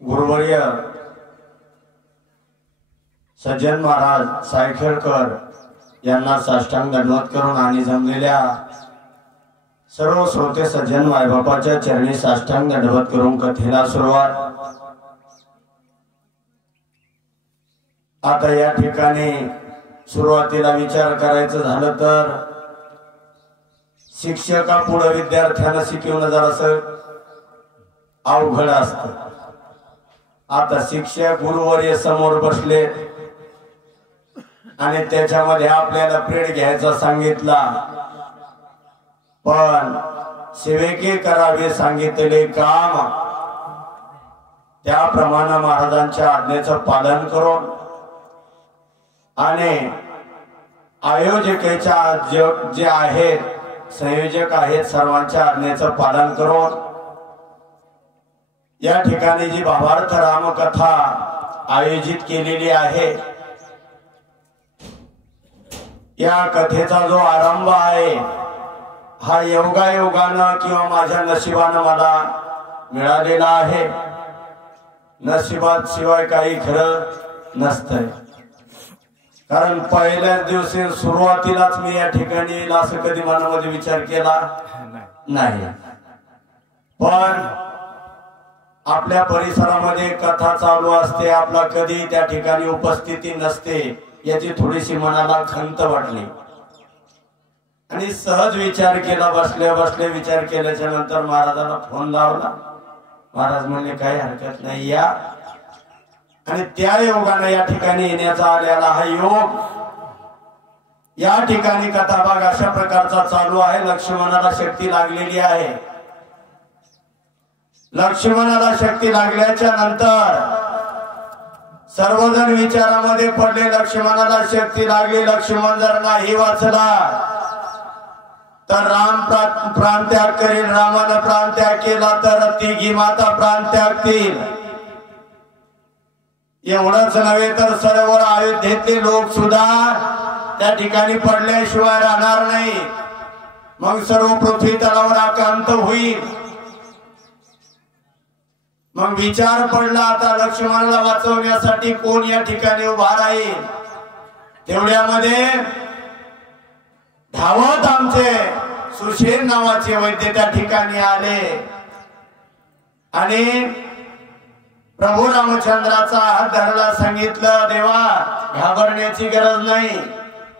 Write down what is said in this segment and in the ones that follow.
गुरुवर्य सज्जन महाराज सायखेडकर यांना साष्टांग दंडवत करून आणि जमलेल्या सर्व श्रोते सज्जन मायबापाच्या चरणी साष्टांग दंडवत करून कथेला सुरुवात। आता या ठिकाणी सुरुवातीला विचार करायचं झालं तर शिक्षकापुढे विद्यार्थ्यांना शिकवणं जरासं अवघड असतं। आता शिक्षक गुरुवर्य समोर बसले आणि त्याच्यामध्ये आपल्याला प्रेड घ्यायचा सांगितला, पण सेवेके करावे सांगितलेले काम त्याप्रमाणे महाराजांच्या आज्ञेचं पालन करून आणि आयोजकाच्या जे आहेत संयोजक आहेत सर्वांच्या आज्ञेचं पालन करून या ठिकाणी जी भावार्थ रामकथा आयोजित केलेली आहे, या कथेचा जो आरंभ आहे हा योगायोगानं किंवा माझ्या नशिबानं मला मिळालेला आहे। नशिबात शिवाय काही खरं नसतंय, कारण पहिल्याच दिवशी सुरुवातीलाच मी या ठिकाणी येईल असं कधी मनामध्ये विचार केला नाही। पण आपल्या परिसरामध्ये कथा चालू असते, आपला कधी त्या ठिकाणी उपस्थिती नसते, याची थोडीशी मनाला खंत वाटली आणि सहज विचार केला। बसल्या बसल्या विचार केल्याच्या नंतर महाराजांना फोन लावला। महाराज म्हणले काही हरकत नाही या, आणि त्या योगाने या ठिकाणी येण्याचा आलेला हा योग। या ठिकाणी कथा भाग अशा प्रकारचा चालू आहे। लक्ष्मणाला शक्ती लागलेली आहे। लक्ष्मणाला शक्ती लागल्याच्या नंतर सर्वजण विचारामध्ये पडले, लक्ष्मणाला शक्ती लागली, लक्ष्मण जर नाही वाचला तर राम प्राण त्याग करेल, रामानं प्राण त्याग केला तर तिघी माता प्राण त्यागतील। एवढंच नव्हे तर सर्व अयोध्येतले लोक सुद्धा त्या ठिकाणी पडल्याशिवाय राहणार नाही। मग सर्व पृथ्वी तलावर आकांत होईल। मग विचार पडला, आता लक्ष्मणाला वाचवण्यासाठी कोण या ठिकाणी उभा राहील। तेवढ्यामध्ये धावत आमचे सुशील नावाचे वैद्य त्या ठिकाणी आले आणि प्रभू रामचंद्राचा हात धरला। सांगितलं, देवा घाबरण्याची गरज नाही,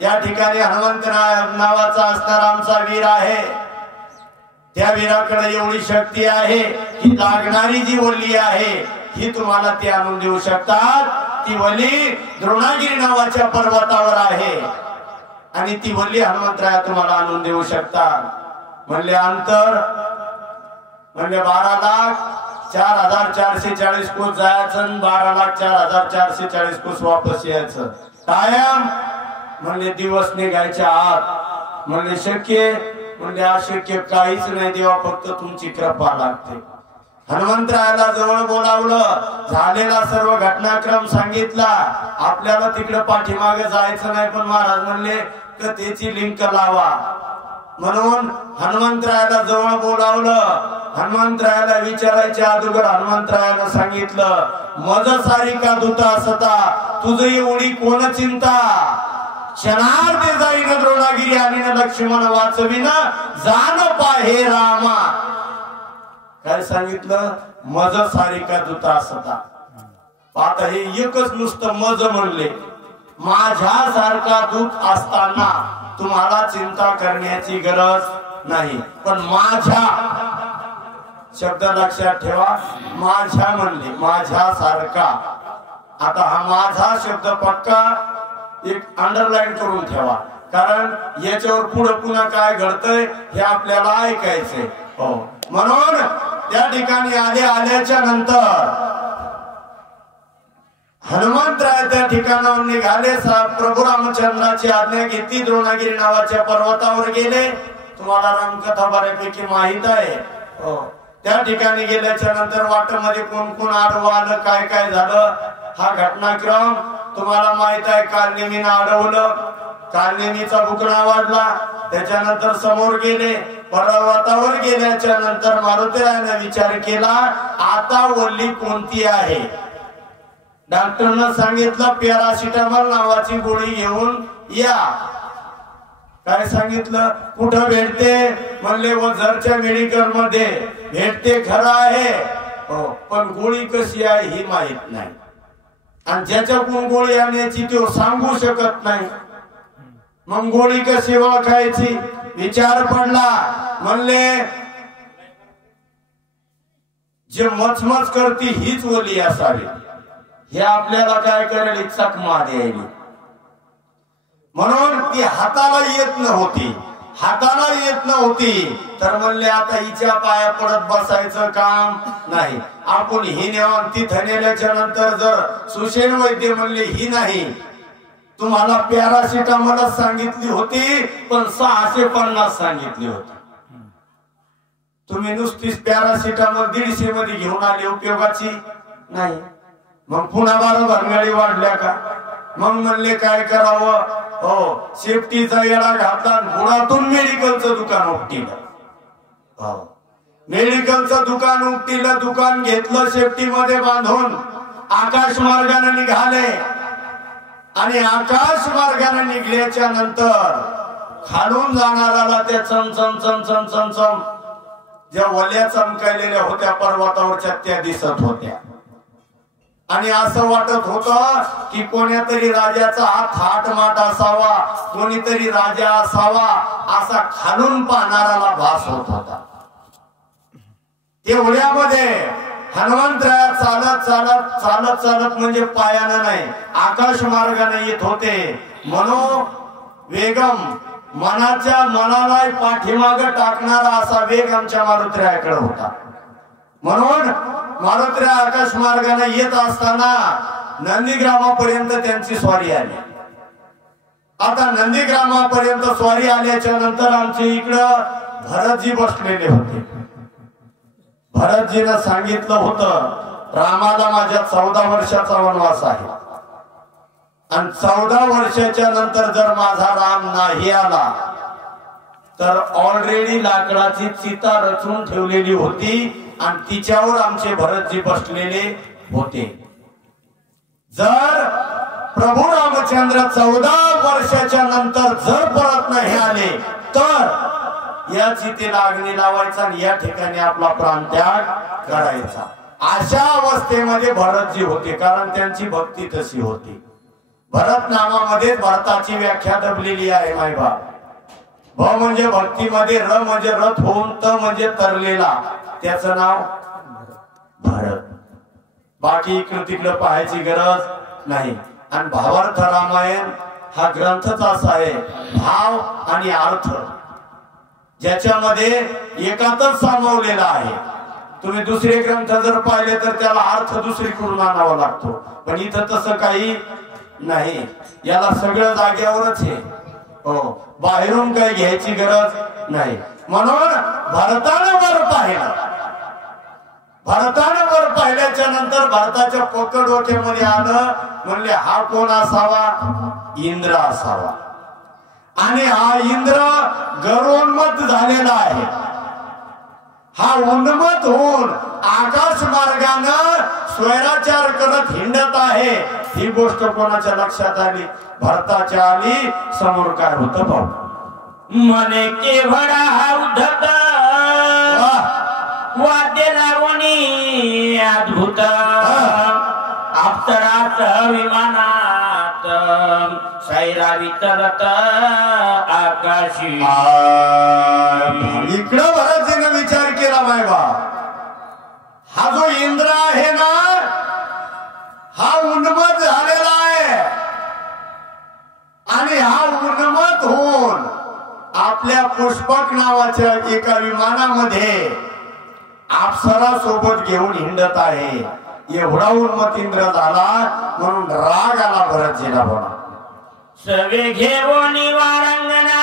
या ठिकाणी हनुमंत नावाचा असणारा आमचा वीर आहे, त्या वीराकडे एवढी शक्ती आहे की लागणारी जी वल्ली आहे ही तुम्हाला ती आणून देऊ शकतात। ती वल्ली द्रोणागिरी नावाच्या पर्वतावर आहे आणि ती वल्ली हनुमंतराया तुम्हाला आणून देऊ शकतात। म्हणले अंतर, म्हणले 12,04,440 कोस जायचं, 12,04,440 कोस वापस यायचं कायम। म्हणले दिवस निघायच्या आत। म्हणले शक्य, म्हणजे अशक्य काहीच नाही देवा, फक्त तुमची कृपा लागते। हनुमंतरायाला जवळ बोलावलं, झालेला सर्व घटनाक्रम सांगितला। आपल्याला तिकडे पाठीमागे जायचं नाही, पण महाराज म्हणले कथेची लिंक लावा, म्हणून हनुमंतरायाला जवळ बोलावलं। हनुमंतरायाला विचारायच्या अगोदर हनुमंतरायानं सांगितलं, मज सारिका दूता असता तुझ एवढी कोण चिंता, क्षणार्थे जाईन द्रोणागिरी आणि लक्ष्मण वाचविन जाण पाहे रामा। काय सांगितलं? मज सारिका दूता असता। आता हे एकच नुसतं मज म्हणले, माझ्यासारखा दूत असताना तुम्हाला चिंता करण्याची गरज नाही, पण माझ्या शब्द लक्षात ठेवा, माझ्या म्हणले, माझ्यासारखा। आता हा माझा शब्द पक्का एक अंडरलाईन करून ठेवा, कारण याच्यावर पुढे पुन्हा काय घडतंय हे आपल्याला ऐकायचंय। हो, म्हणून त्या ठिकाणी आल्याच्या नंतर हनुमंतराय त्या ठिकाणावर निघाले। प्रभू रामचंद्राची आज्ञा घेतली, द्रोणागिरी नावाच्या पर्वतावर गेले। तुम्हाला रामकथा बऱ्यापैकी माहित आहे। हो, त्या ठिकाणी गेल्याच्या नंतर वाटेमध्ये कोण कोण आडवं आलं, काय काय झालं हा घटनाक्रम तुम्हाला माहित आहे। कालनेमीनं अडवलं, कालनेमीचा बुकणा वाढला, त्याच्यानंतर समोर गेले, पर्वतावर गेल्याच्या नंतर मारुतीरायाने विचार केला आता वल्ली कोणती आहे. डॉक्टरनं सांगितलं पॅरासिटामॉल नावाची गोळी घेऊन या. काय सांगितलं कुठं भेटते म्हणले वझरच्या मेडिकल मध्ये भेटते खरं आहे हो, पण गोळी कशी आहे ही माहित नाही आणि ज्याच्याकडून गोळी आणण्याची तो सांगू शकत नाही. मग गोळी कशी ओळखायची विचार पडला. म्हणले जे मचमच करती हीच ओली असावी. हे आपल्याला काय करेल चकमा द्यायली म्हणून ती हाताला येत नव्हती. हाताला येत नव्हती तर म्हणले आता हिच्या पाया पडत बसायचं काम नाही. आपण ही नेऊन तिथं नेल्याच्या नंतर जर सुशेन वैद्य म्हणले ही नाही तुम्हाला पॅरासिटामॉलच सांगितली होती पण 650 सांगितली होती. तुम्ही नुसतीच पॅरासिटामॉल 150 मध्ये घेऊन आले उपयोगाची नाही. मग पुन्हा 12 भरंगाळी वाढल्या का. मग म्हणले काय करावं हो सेफ्टीचा येडा घातला गुणातून मेडिकलचं दुकान उपटीलं. मेडिकलचं दुकान उपटीलं. दुकान घेतलं सेफ्टी मध्ये बांधून आकाश मार्गाने निघाले आणि आकाश मार्गाने निघल्याच्या नंतर खालून जाणाराला त्या चमचम चमचम चमचम ज्या वल्या चमकायलेल्या होत्या पर्वतावरच्या त्या दिसत होत्या आणि असं वाटत होतं की कोणीतरी राजाचा हा थाटमाट असावा कोणीतरी राजा असावा असा खालून पाहणाराला भास होत होता. तेवढ्यामध्ये हनुमंतराया चालत चालत चालत चालत म्हणजे पायानं नाही आकाश मार्गाने येत होते. वेगम मनाच्या मनाला पाठीमाग टाकणारा असा वेग आमच्या मारुतीरायाकडे होता. म्हणून मारुतीराया आकाश मार्गाने येत असताना नंदीग्रामापर्यंत त्यांची स्वारी आली. आता नंदीग्रामापर्यंत स्वारी आल्याच्या नंतर आमचे इकडं भरतजी बसलेले होते. भरतजीनं सांगितलं होतं रामाला माझ्या 14 वर्षाचा वनवास आहे आणि 14 वर्षाच्या नंतर जर माझा राम नाही आला तर ऑलरेडी लाकडाची चिता रचून ठेवलेली होती आणि तिच्यावर आमचे भरतजी बसलेले होते. जर प्रभू रामचंद्र 14 वर्षाच्या नंतर जर परत नाही आले तर या चितेला अग्नी लावायचा आणि या ठिकाणी आपला प्राणत्याग करायचा. अशा अवस्थेमध्ये भरतजी होते कारण त्यांची भक्ती तशी होती. भरत नामामध्ये भरताची व्याख्या दबलेली आहे मायबाप. भ म्हणजे भक्तीमध्ये, र म्हणजे रथ होऊन, त म्हणजे तरलेला, त्याचं नाव भरत. बाकी इकडं तिकडं पाहायची गरज नाही. आणि भावार्थ रामायण हा ग्रंथच असा आहे भाव आणि अर्थ ज्याच्यामध्ये एकातच सामावलेला आहे. तुम्ही दुसरे ग्रंथ जर पाहिले तर त्याला अर्थ दुसरीकडून आणावा लागतो पण इथं तसं काही नाही. याला सगळं जाग्यावरच आहे हो, बाहेरून काही घ्यायची गरज नाही. म्हणून भरतानं वर पाहिलं. भरतानं वर पाहिल्याच्या नंतर भरताच्या पोकळ डोक्यामध्ये आलं म्हणले हा कोण असावा इंद्र असावा. आणि हा इंद्र गरोन्मत झालेला आहे. हा उन्मत होऊन आकाश मार्गानं स्वैराचार करत हिंडत आहे. ही गोष्ट कोणाच्या लक्षात आली भरताच्या आली. समोर काय होतं पाहू. मने केवढा उद्धत वाद्य लावणी अद्भुत अप्सराच विमानात सैरा वितरत आकाशी. इकडं भरतजीनं विचार केला मायबा हा जो इंद्र आहे ना हा उन्मत झालेला आहे आणि हा उन्मत होऊन आपल्या पुष्पक नावाच्या एका विमानामध्ये अप्सरा सोबत घेऊन हिंडत आहे. एवढा उन्मत इंद्र झाला म्हणून राग आला भरतजीला. बोला सवे घेऊन वारंगणा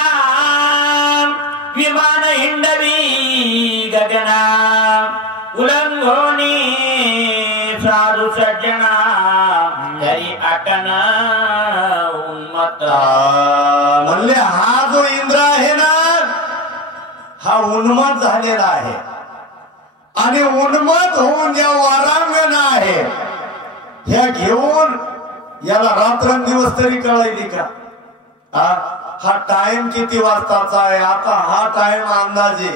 विमान हिंडवी गगना उलंघोनी साधू सज्जना तरी आटन उन्मत. म्हणले हा जो इंद्र आहे ना हा उन्मत झालेला आहे आणि उन्मत होऊन या वारांगण आहे ह्या घेऊन याला रात्रंदिवस तरी कळायली का? हा टाइम किती वाजताचा आहे? आता हा टाइम अंदाजे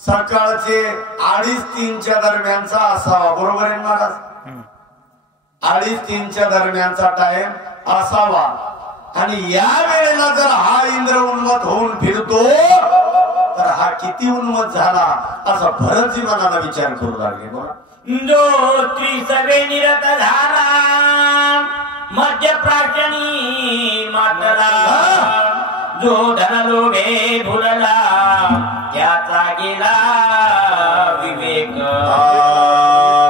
सकाळचे 2:30-3च्या दरम्यानचा असावा, बरोबर आहे महाराज? 2:30-3च्या दरम्यानचा टाइम असावा आणि या वेळेला जर हा इंद्र उन्मत होऊन फिरतो तर हा किती उन्मत झाला असा भरतजी मनाला विचार करू लागले. बघा, जो त्रिसवे निरत झाला मध्य प्राचनी मातला, जो धनलोभे भुलला त्याचा गेला विवेक.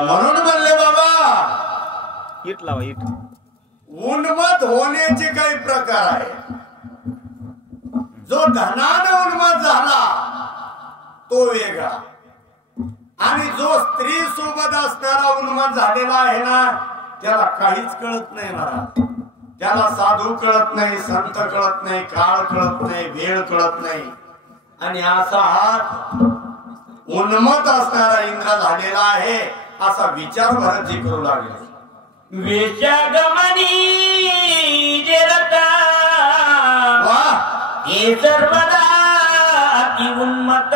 म्हणून म्हणले बाबा इट लावा इट. उन्मत होण्याचे काही प्रकार आहे. जो धनाने उन्मत झाला तो वेगळा आणि जो स्त्री सोबत असणारा उन्मत झालेला आहे ना त्याला काहीच कळत नाही महाराज. त्याला साधू कळत नाही, संत कळत नाही, काळ कळत नाही, वेळ कळत नाही आणि असा हा उन्मत असणारा इंद्र झालेला आहे असा विचार भरतजी करू लागले. वेशागमनी जे रता वा हे सर्वदा अति उन्मत